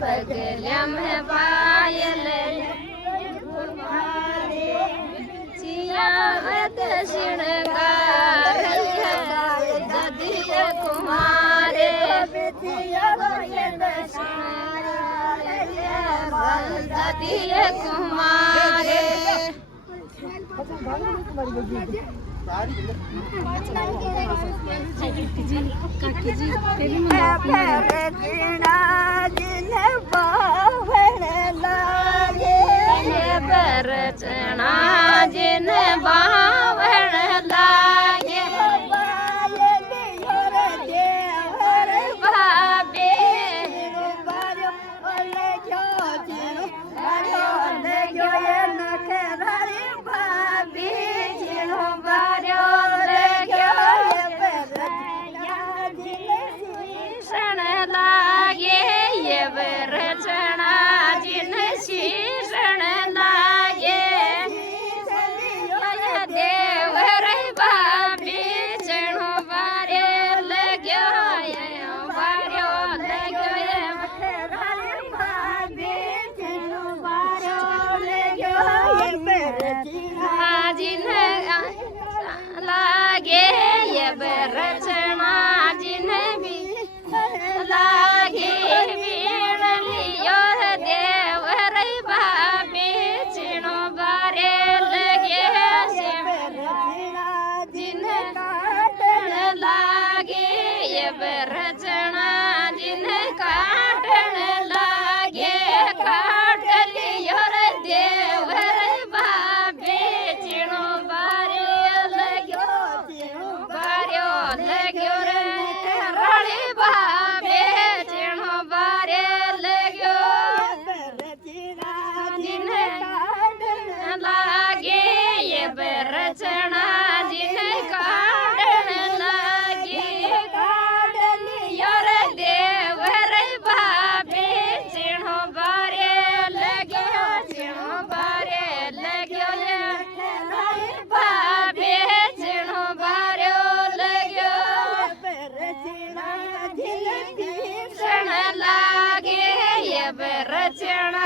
पगल्या में पायल चिया श्रृंगार दधिय कुमारे दधिय कुमारे चना जिन बावण लागे भाभी शरण लागे ये रचना जिन शीषण लागे देवर भाभी चढ़ो बारे लग्यो बारो जिन लागे ये रचना जिन भी लागे वीण लियो देवर भाभी चिणो बारे लगे जिन काटण लागे ये रचना जिन काटण लागे काट लियो देवर भाभी चिणो बारे लग्यो बारो लग्यो रे रड़ी भाभी चिणो बारे लग्यो जिन लागे ये रचना जिन काटण लागे योर देवर भाभी चिणो बारे लग्यो चिणो बारे लग्यो भाभी चिणो बारे लग्यो शरण लागे ये रचना